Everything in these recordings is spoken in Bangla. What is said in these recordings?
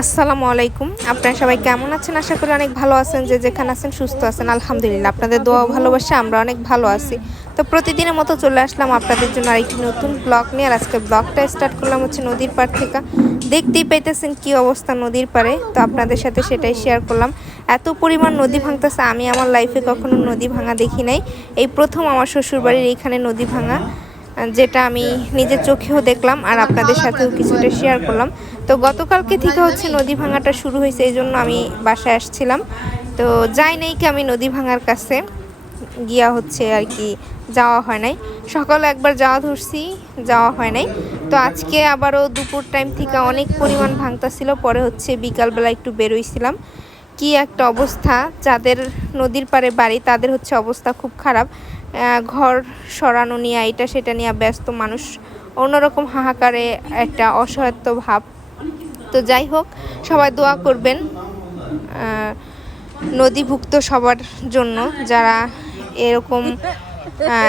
আসসালামু আলাইকুম। আপনারা সবাই কেমন আছেন? আশা করি অনেক ভালো আছেন, যে যেখানে আছেন সুস্থ আছেন। আলহামদুলিল্লাহ, আপনাদের দোয়া ভালোবাসা, আমরা অনেক ভালো আছি। তো প্রতিদিনের মতো চলে আসলাম আপনাদের জন্য আরেকটি নতুন ব্লগ নিয়ে। আর আজকে ব্লগটা স্টার্ট করলাম হচ্ছে নদীর পাড় থেকে। দেখতেই পাইতেছেন কি অবস্থা নদীর পাড়ে। তো আপনাদের সাথে সেটাই শেয়ার করলাম। এত পরিমাণ নদী ভাঙতেছে, আমি আমার লাইফে কখনো নদী ভাঙা দেখি নাই। এই প্রথম আমার শ্বশুরবাড়ির এইখানে নদী ভাঙা। যেটা আমি নিজের চোখেও দেখলাম আর আপনাদের সাথেও কিছুটা শেয়ার করলাম। তো গতকালকে থেকে হচ্ছে নদী ভাঙাটা শুরু হয়েছে, এই জন্য আমি বাসায় আসছিলাম। তো যাই নাই কি আমি নদী ভাঙার কাছে গিয়া হচ্ছে আর কি যাওয়া হয় নাই। সকালে একবার যাওয়া ধরছি, যাওয়া হয় নাই। তো আজকে আবারও দুপুর টাইম থেকে অনেক পরিমাণ ভাঙতা ছিল পরে হচ্ছে বিকালবেলা একটু বেরোইছিলাম। কি একটা অবস্থা, যাদের নদীর পারে বাড়ি, তাদের হচ্ছে অবস্থা খুব খারাপ। ঘর সরানো নিয়ে, এটা সেটা নিয়ে ব্যস্ত মানুষ অন্যরকম হাহাকারে একটা অসহায়ত্ব ভাব। তো যাই হোক, সবাই দোয়া করবেন নদীভুক্ত সবার জন্য যারা এরকম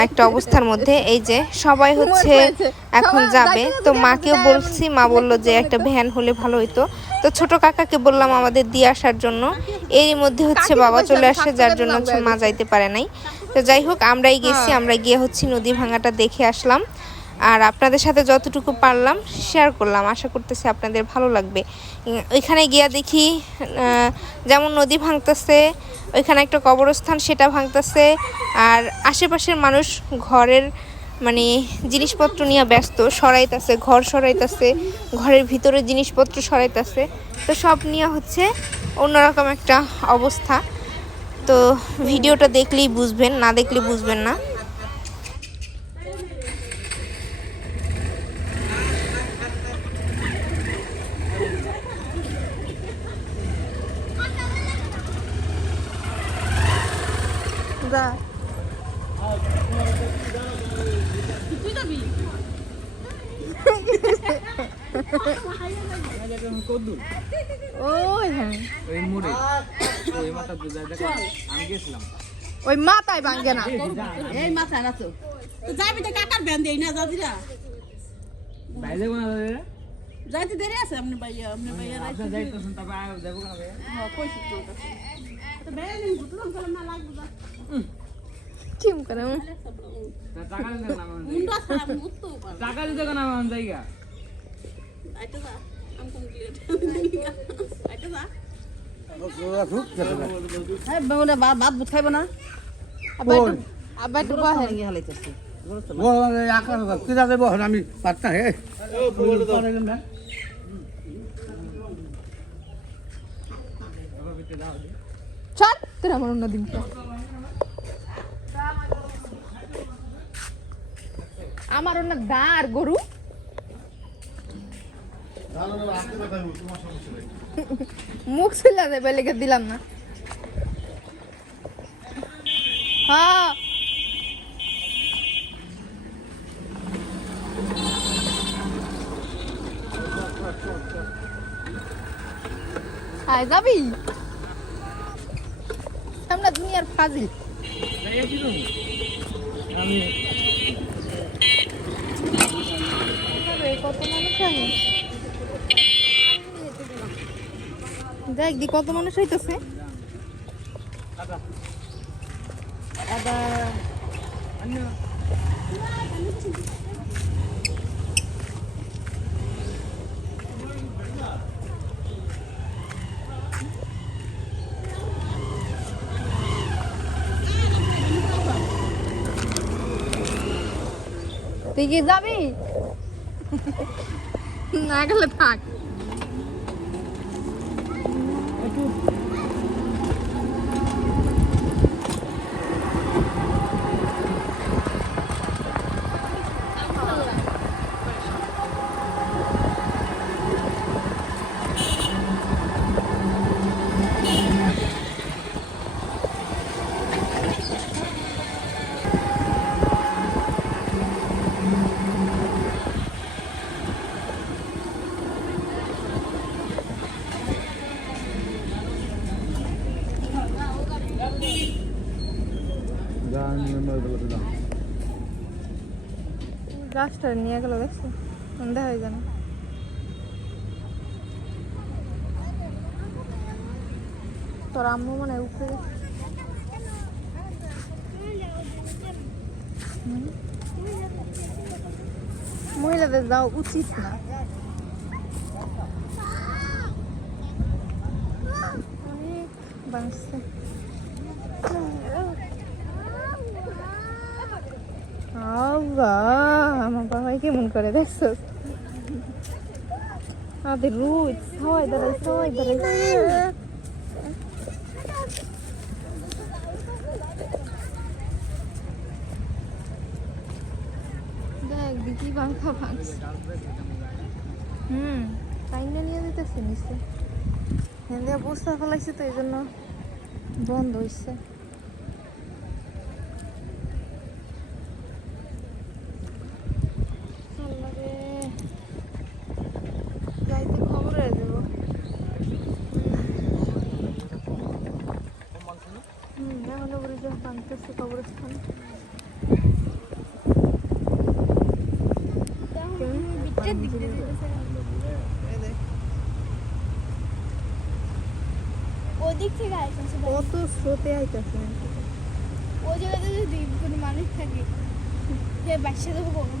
একটা অবস্থার মধ্যে। এই যে সবাই হচ্ছে এখন যাবে। তো মাকেও বলছি, মা বলল যে একটা ভ্যান হলে ভালো হতো তো ছোট কাকাকে বললাম আমাদের দিয়ে আসার জন্য। এরই মধ্যে হচ্ছে বাবা চলে আসে, যার জন্য মা যাইতে পারে নাই। তো যাই হোক আমরাই গেছি আমরা গিয়ে হচ্ছে নদী ভাঙাটা দেখে আসলাম। আর আপনাদের সাথে যতটুকু পারলাম শেয়ার করলাম। আশা করতেছি আপনাদের ভালো লাগবে। ওইখানে গিয়া দেখি যেমন নদী ভাঙতেছে ওইখানে একটা কবরস্থান সেটা ভাঙতেছে। আর আশেপাশের মানুষ ঘরের মানে জিনিসপত্র নিয়ে ব্যস্ত সরাইতেছে ঘর সরাইতেছে ঘরের ভিতরে জিনিসপত্র সরাইতেছে। তো সব নিয়ে হচ্ছে অন্যরকম একটা অবস্থা। তো ভিডিওটা দেখলেই বুঝবেন না দেখলে বুঝবেন না। যা। ওই হ্যাঁ। ওই মুড়ে। ওই মাথা দুধ আমি গেছিলাম। ওই মাথায় ভাঙ্গে না। এই মাথা রাখো। তো যাবি তো কাকার ব্যান দেই না যাব যাইতে দেরি আছে আপনি ভাইয়া আপনি ভাইয়া রাইতে আপনার যাইতেছেন তারপর আয় যাব না ভাই হ্যাঁ কইছি তো ভাইয়া না লাগবে চিম করে। দিতে না টাকা দিতে না জায়গা। আম খাইব না। আবার একটু- হালাইতেছি। পারতাম হে। চল তোর আমার অন্য দিন আমার অন্য দাঁড় গরু। মুখ ছিল দেবে লেগে দিলাম না। হ্যাঁ। আয় যাবি? আমরা দুনিয়ার ফাজিল। কত মানুষ আছে দেখ দি কত মানুষ হইতেছে। আবার তুই কি যাবি? না গেলে থাক। Thank you. গাছটা নিয়ে গেল, দেখছ? সন্ধ্যা হয়ে গেল। তোর আম্মু মনে উপরে মহিলাদের যাওয়া উচিত না। অনেক বাঁচছে। আমার বাবাই কেমন করে দেখছ? সবাই দাঁড়াই সবাই দাঁড়াই দেখ ভাঙছে হুম। টাইমটা নিয়ে যেতেছে নিচে। বস্তা ফেলাইছে তো এই জন্য বন্ধ হয়েছে আল্লাহ রে। যাইতে খবরে দেব হুম এখন উপরে কবরস্থান। কত স্রোতে আইতেছে। ওই জায়গাতে যদি কোনো মানুষ থাকে যে বাচ্চা দেবো কখন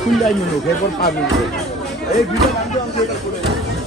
খুললাই মনে হোক এরপর পাবি এই ভিডিও আমি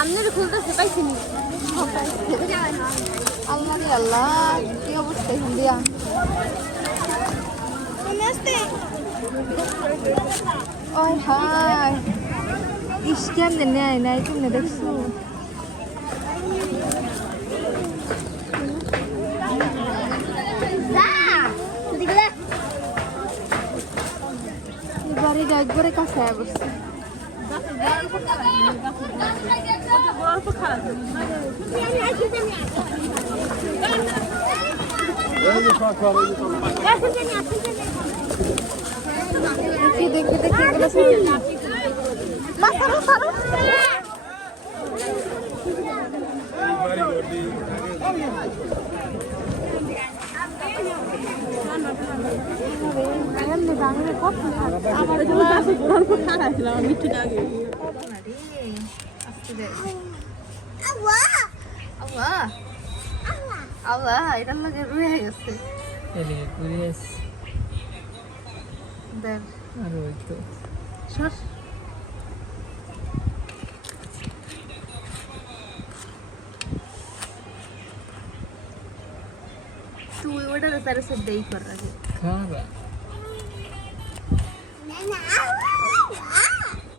আপনার খুলতেছে পাইছি আল্লাহ আল্লাহ কি অবস্থা দিয়া ওই হাই ইস কেমনে নেয় নাই কেমনে দেখছ বাড়িটা একবারে কাছে বসছে এই যে আল্লাহ এটার লাগে রয়ে গেছে আর ওই তো সর তুই ওইটা তার সাথে দেই কর আগে খাওয়া না